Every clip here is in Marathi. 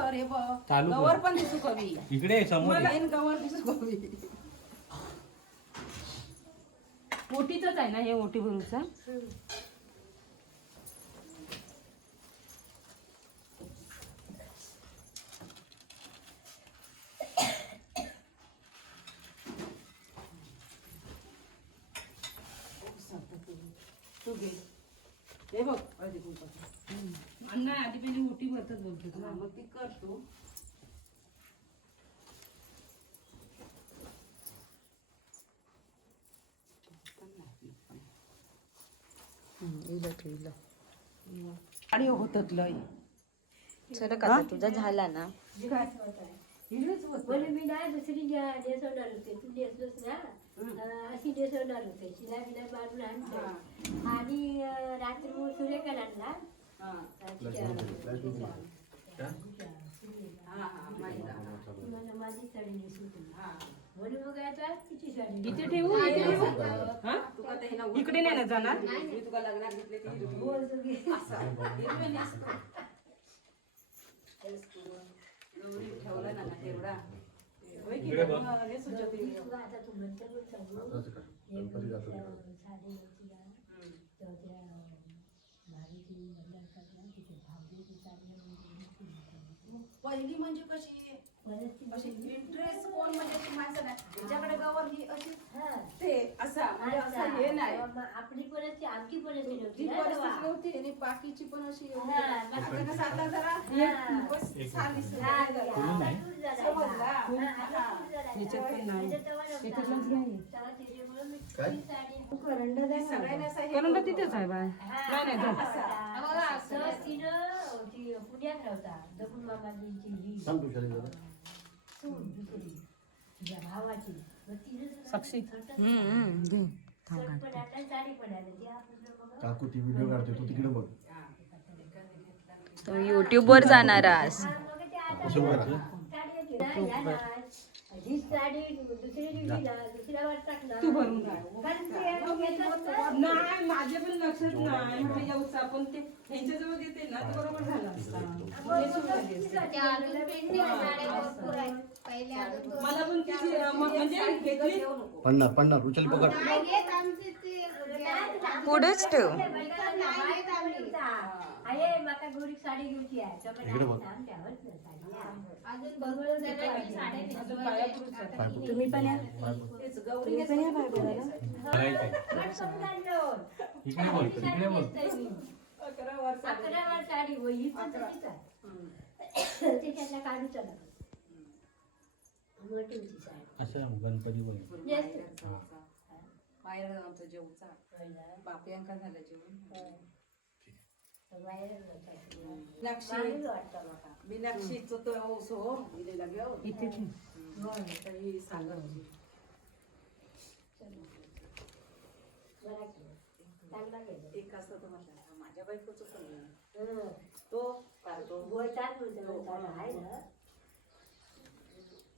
कर हे बघ चालू कर. गवर पण दिसू कवी इकडे समोर ये. मेन गवर दिसू कवी ओटीच आहे ना हे ओटी भरूचा तू घे हे बघ कुंकवाचं. अण्णा आधी पहिले ओटी भरतात बोलतात हा, ना मग ती कर तू आणि होतात लय का तुझा झाला ना? बोले मी नाही दुसरी ज्या नेसवणार होते. तू नेसलोस ना? अशी नेसवणार होते. शिला बिला मारून आणते आणि रात्री सूर्यकाल आणला हा हा हा. हा. इथे ठेवू? इथे ठेवू? हा? इकडे नाही ना जाणार? मी तुका लग्नात घेतले ती हिरवी. घे. असं. हिरवी नेसतो. गौरी ठेवलं ना ना तेवढा. होय की इकडे बघ. मग नेसून ठेवते. तू आता तू म्हणते अं, साडी घ्यायची का? हम्म. तर त्या, अं, भारीची बंधन करणार, तिथे भावलीची साडी आणून दिली. पहिली म्हणजे कशी अशी इंटरेस्ट कोण म्हणजे अशी माणसं नाही त्याच्याकडे गवर ही अशी हा. ते असा म्हणजे. असं हे नाही आपली परिस्थिती आमची परिस्थिती ती नव्हती ना परिस्थिती तेव्हा. नव्हती आणि बाकीची पण अशी एवढी हा, नाही. आता कसं आता जरा हा. बस एक साली हा, सुरू झाली. हो, हा, नाही. दूर झाला. समजला? हा, हा. आता दूर झाला. याच्यात पण नाही. याच्यात तेव्हा नव्हता. याच्यातलंच नाही. तेव्हा त्याच्यामुळे मी ती साडी करंडा सगळ्यांनी असं हे तिथेच आहे बाय नाही नाही जा असा. आम्हाला असं तर तिनं ती पुण्यात राहता दगड मामाजींची ही सांग तू शाळेत जरा. सून दुसरी तिच्या भावाची मग तिनं साक्षी. मग काकू. ती व्हिडिओ काढते. तू तिकडे बघ. तो युट्यूब वर जाणार आहेस कसं बघायचं साडी दुसऱ्या तू भरून. कारण ते. नाही माझ्या पण लक्षात नाही. म्हटलं येऊच आपण ते ह्यांच्याजवळ देते ना तर बरोबर झालं असतं. मला पण तिची अं, म- म्हणजे घेतली पन्नास पन्नास उचल पकड. पुढेच ठेव. आहे माका गोरी साडी घेऊची आहे तर इकडे बघ. तुम्ही पण या. तेच गौरी. इकडे बोल इकडे बोल अकरा वर्ष अकरा ही। मोठीची साडी असं गणपती बोल. बाहेर आमचं जेवचा? बापयांका झालं जेवण. मीनाक्षीचं तो हो दिलेला घेऊन. इथे ठेव. तरी सांगायची बरा केलं. चांगला केलं. एक असतं तर म्हटलं माझ्या बायकोचं पण नाही. हं. तो काढतो बोलतात बोलतात, बोलतात. आहे ना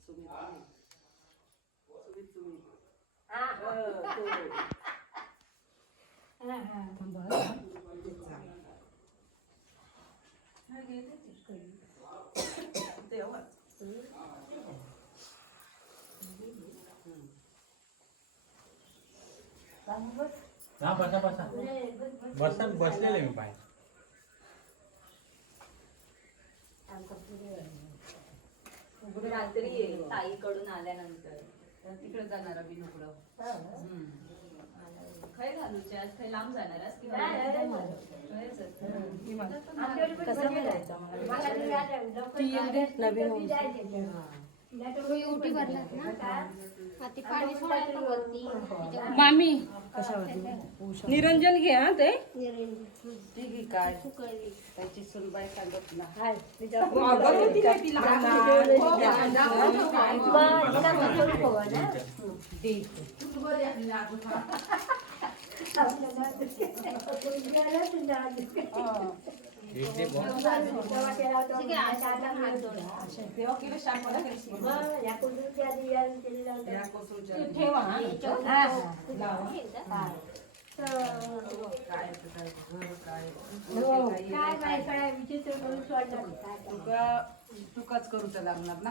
सुमित सुमित सुमित हा, अं, तो हा, हा. तिचा. हा, घे ते चिटकवली. तेव्हाच. हा बसा बसा. बसा बसलेले मी पाय रात्री येईल ताईकडून आल्यानंतर. तिकडे जाणार आम्ही नुकडं. खय घालूचे आज खय लांब जाणार आहेस की नाही, नाही, उटी भरलात ना? पाणी वरती मामी निरंजन घे हा ते काय त्याची सुनबाई सांगत ना तुका तुकाच करूच लागणार ना.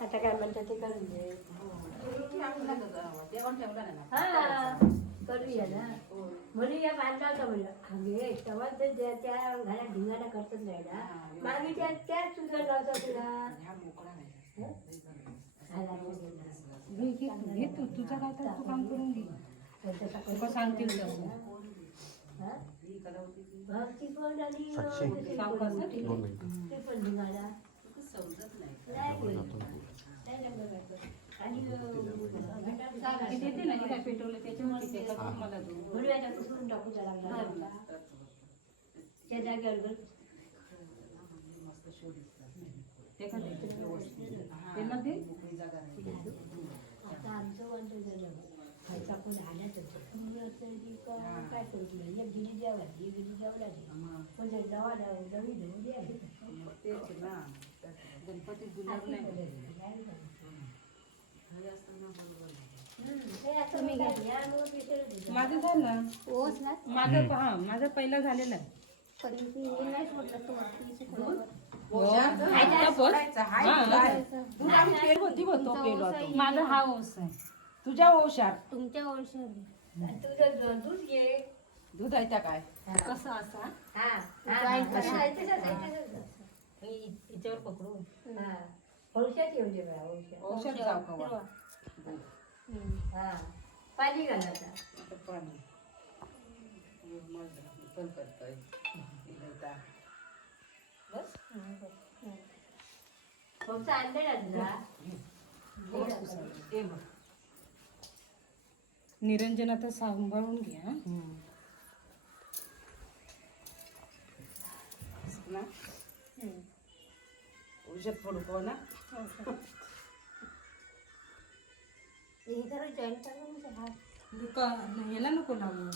आता काय म्हणतात ते करून दे जेवण ठेवलं ना करूया ना म्हणून या बांधला होता म्हणलं? अगे तेव्हा ते त्या त्या घरात ढिंगाणा करतच नाही ना मागे त्या त्याच सुद्धा लावता तुला. तो. घे तू. तुझं काय तर तू काम करून घे. तुका सांगतील तसं. हा? ही होती ती भक्ती पण आणि. सावकाश. ते समजत नाही. देते ना हिरा पेटवलं त्याच्यामुळे ते का मला टाकू लागला. त्या जागेवर ते का? त्यांना आता आमचं वांदे झालं. खायचा काय करू तुला? एक दिली जेवायची एक दिली जेवणाची पण जर जेव्हा जमी धरून द्या गणपती गुलाब नाही घरी असताना बरोबर नाही. तुम्ही घ्या. माझं झालं. ओस ना. माझं हा माझं पहिलं झालेलं आहे. पण ती तो वरती हा. काय? तू आम्ही केलं होती बघ, तो तुमचा केलो ओस होतो. आहे. माझा हा ओस आहे. तुझ्या ओशात. तुमच्या द- दूध आहे त्या काय? कसं असा? हा. तुझं हा, हा. हा, हा औषध. येऊ दे औषध औषध कवा हा. पाणी घालायचा आता. पाणी. मग पण करतोय. फक्त घातला बघ. निरंजन आता सांभाळून घ्या ना? औषध पडू को ना हे जरा जॉईन करून घ्या. दुका ह्याला नको लावू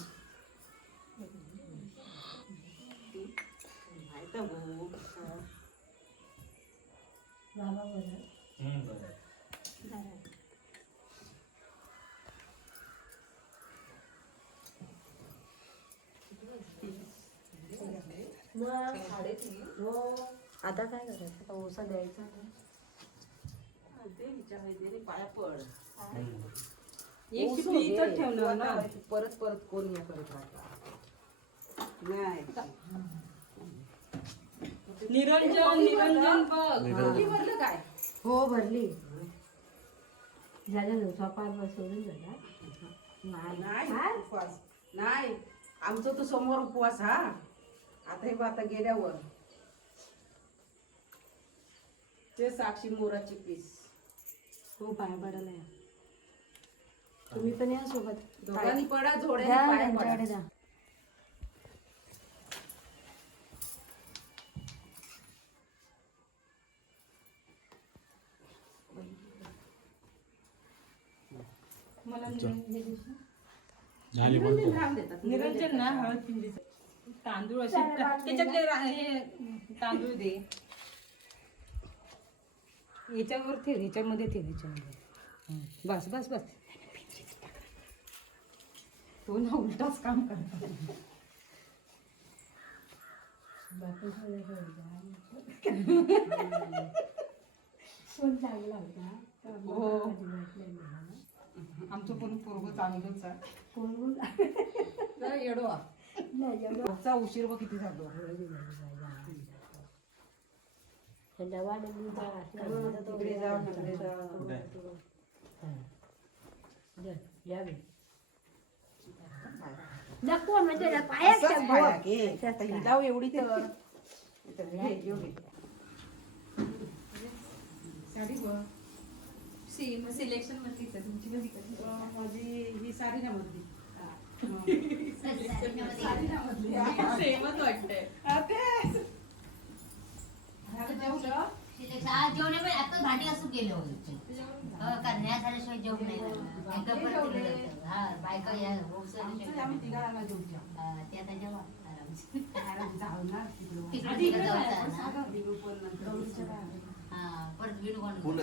आता काय करायचं? आता ओसा द्यायचा परत परत कोण हे करत राहता निरंजन निरंजन भरलं? काय? हो भरली. झालं ना स्वयंपाक सोडून झाला नाही. काय? उपवास. नाही. आमचं तर समोर उपवास हा. आता हे बघ आता गेल्यावर. ते साक्षी मोराची पीस. हो पाय पडायला या तुम्ही पण या सोबत. दोघांनी पडा द्या त्यांच्याकडे द्या मला निरंजन. झाली बोलतो. राम देतात निरंजन ना हळद पिंडीचं. तांदूळ असे त्याच्यातले रा- हे तांदूळ दे. याच्यावर ठेव ह्याच्यामध्ये ठेव ह्याच्यामध्ये. बस बस बस. तो ना उलटाच काम करतो चांगला होता हो. आमचं पण पूर्व चांगलंच आहे. येडो आ. नाही एवढं उशीर बघ किती झालो. तिकडे जा तिकडे जा. नको म्हणजे असंच पाया पाया घे. आता ही लाव एवढी तर. इथं घे, एवढी. साडी बघ. सिलेक्शन आहे. तुमची कधी कधी? अं, माझी ही साडी ना मधली. सेमच वाटतंय. आज जेवणे पण आता भांडी घासून गेले होते. कन्या झाल्याशिवाय जेवण नाही. हा बायका या हा, ते आता. हा परत विणू हा, पुढं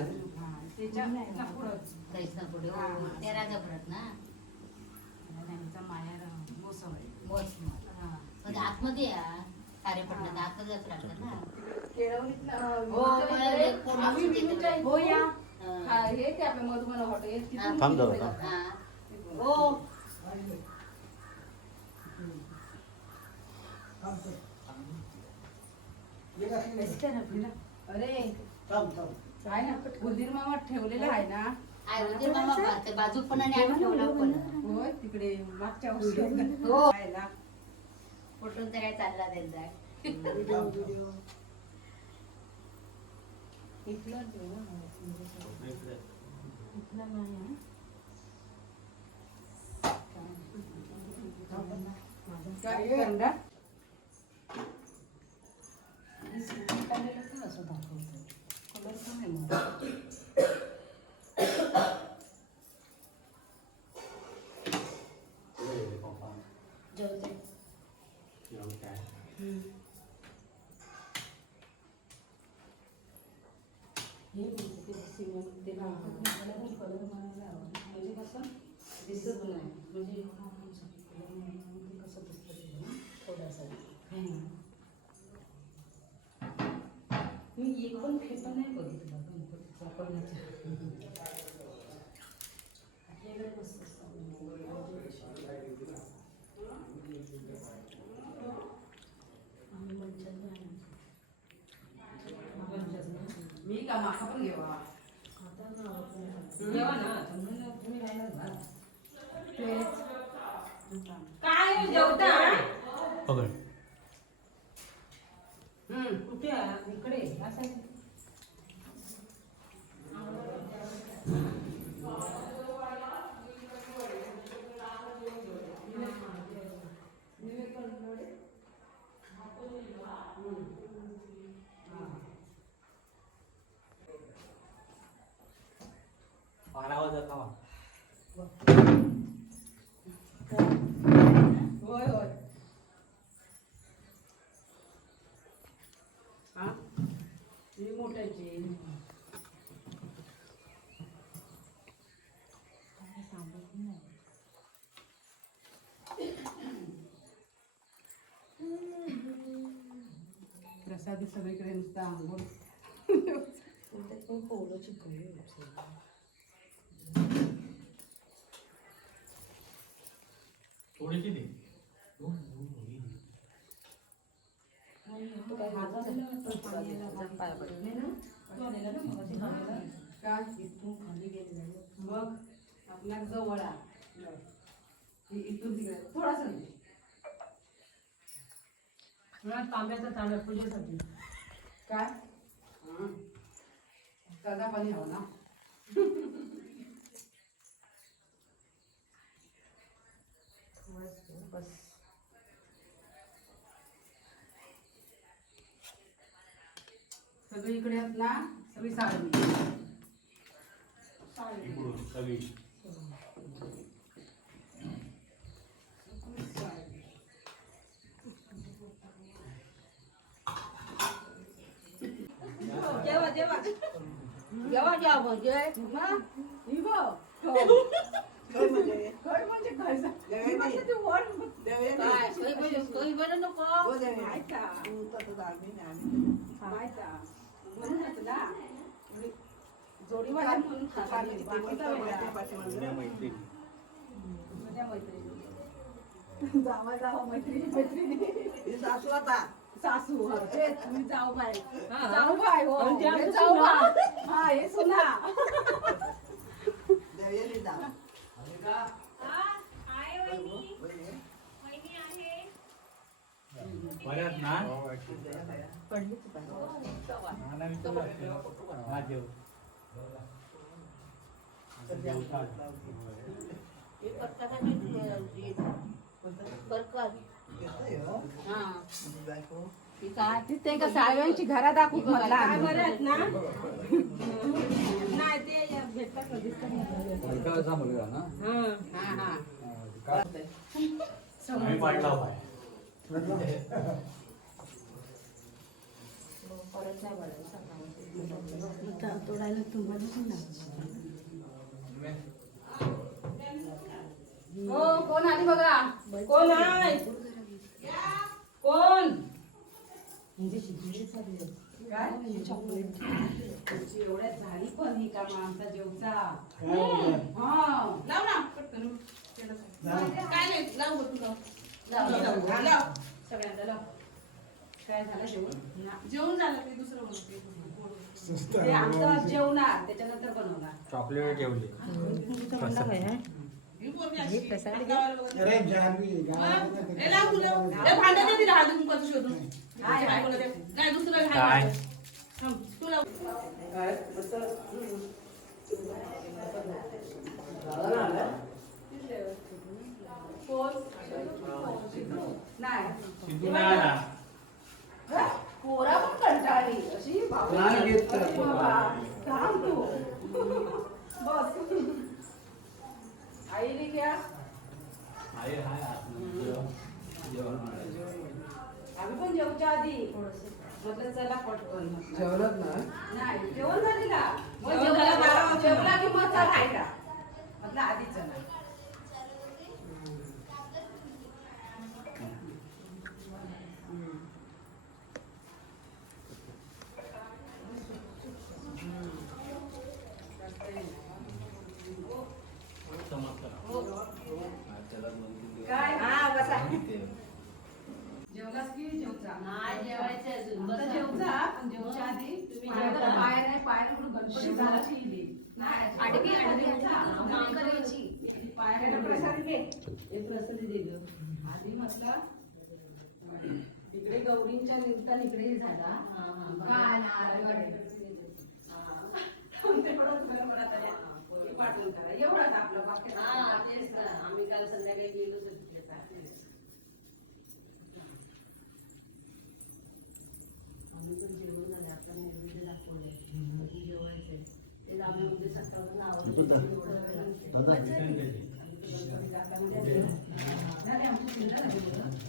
हो. राजापुरात ना. हा. आतमध्ये या. कार्यपटणात असं राहतात ना. हो, तिकडे. हो या हा. हा, हे ते आपलं मधुमन हॉटेल. तिथून थांब जरा, पुढे थांब. जातो. हा. हो अरे काय ना उंदीर मामा ठेवलेला आहे ना. बाजूक पण आणि आम्ही ठेवला पण. होय तिकडे मागच्या वर्षी हो. कुठून तर काय चालला त्यांचा. इथलं ते ना, इथलं नाही आहे. काय करणार? कलर पण आहे मग. हे बोलते ते सिमेंट ते लावतात ना, त्याला पण कलर मारायला आवडतं. म्हणजे कसं दिसत नाही म्हणजे कलर मारल्यावर ते कसं दिसतं ते ना, थोडासा हम्म. मी एक पण फेटा नाही बघितला गणपतीचा कोणाचा. आपल्याकडे कसं असतं आम्ही मंचात नाही. मी का माका पण घेवा घेवा ना तुम्ही नाही ना तेच काय हो, जेवता पकड हम्म, कुठे आहे? इकडे असं आहे. पारावर जाता मग. होय होय हा मी मोठ्याची प्रसादी सगळीकडे नुसता आंघोळ. थोडीशी दे काय इथून खाली गेलेलं मग आपल्या जवळ इथून तिकडे. थोडासा. तांब्याचा तांब्या पूजेसाठी. काय? हं. ताजा पाणी हवं ना. बस. सगळी इकडे आहेत ना? सगळी साडी इकडून सगळी जेवा जेवा जेव्हा जेव्हा म्हणजे ना ही बघ. खय म्हणजे खय जा. ही म्हणजे ती वर काय? खय म्हणजे खय बरं नको. माहिता. माहिता. म्हणूनच ना. जोडीवाला म्हणून सांगितलं. बाकीचा वेगळा. जुन्या मैत्रिणी जुन्या मैत्रिणी. जावा जावा मैत्रिणी मैत्रिणी सासू हा, तेच, मी जाऊ बाय जाऊ बाय हो आणि ते हे आमचं जाऊ. बाय. हा हे सुना बऱ्याच ना ना, ना, मी तुला असेल. हा, जेव. आता जेवता. ते का साळव्यांची घरा दाखवू मला काय बरं ना नाही ते भेटतात ना दिसतात ना. हा हा आम्ही पाडला तोडायला तुम्हाला हो कोण आली बघा कोण आहे कोण म्हणजे. काय? तुमची एवढ्यात झाली पण ही कामं आमचा जेवचा. हा. लाव ना पटकन काय नाही लाव बघ तू लाव. लाव. लाव. सगळ्यांना लाव. काय झालं जेवण? जेवण झालं ते दुसरं बनवते ते आमचं जेवणार त्याच्यानंतर बनवणार. चॉकलेट ठेवली ही पोरगी अशी. अंगावर वगैरे. हं? ए, लाव तू लाव. ए, भांडं दे तिला हळदी कुंकवाचं शोधून. हाय, हाय. बायकोला दे. नाही दुसरं घाल. काय थांब, तू लाव. नाही सिद्धू नाही आला पोरा पण कंटाळली अशी तू बस आईली घ्या आहे हाय आतमध्ये. जेवण वाढायचं. आम्ही पण जेवच्या आधी म्हटलं चला पटकन म्हटलं. नाही जेवण झाली का मग जेवण झालं बारा जेवला वाजता. जेवला की मग चला खायला म्हटलं आधीच चला काय हा बसा जेवलास की जेवचा नाही जेवायचं अजून आता बसा. जेवचा पण जेवच्या आधी तुम्ही पायाला जेवता? पाय नाही पायाला कुठं गणपती झाडाची इली. नाही अडकी- अडकी जेवचा. नाव करायची. पायाला प्रसादी दे हे प्रसादी दे ग आधी म्हटलं इकडे गौरींच्या निमित्ताने इकडे हे झाला पाठवून करा आपलं बाकी तेच आम्ही काल संध्याकाळी गेलो आम्ही पण जेवण झालं आता दाखवले ते आम्ही म्हणजे सकाळून आवडलं एवढं वेळ लागते. गणपती दाखवायला नाही, नाही, आमची चिंता नाही बोलत. बायका झाल्या, आपली लोकं झाली. बायका झाल्या, काही